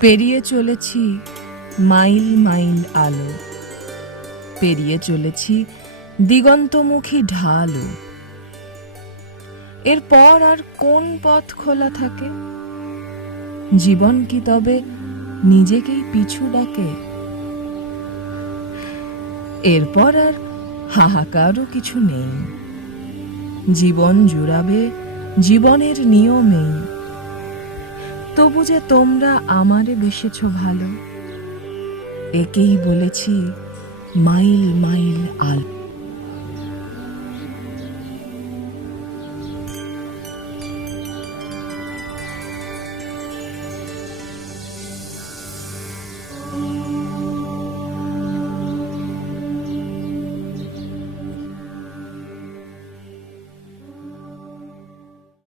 পেরিয়ে চলেছি mile mile আলো, পেরিয়ে চলেছি দিগন্তমুখী ঢালও। এরপর আর কোন পথ খোলা থাকে? জীবন কি তবে নিজেকেই পিছু ডাকে? এরপর আর হাহাকারও কিছু নেই। জীবন জুড়াবে জীবনের নিয়মেই। তবু যে তোমরা আমারে বেসেছ ভালো, একেই বলেছি মাইল মাইল আলো।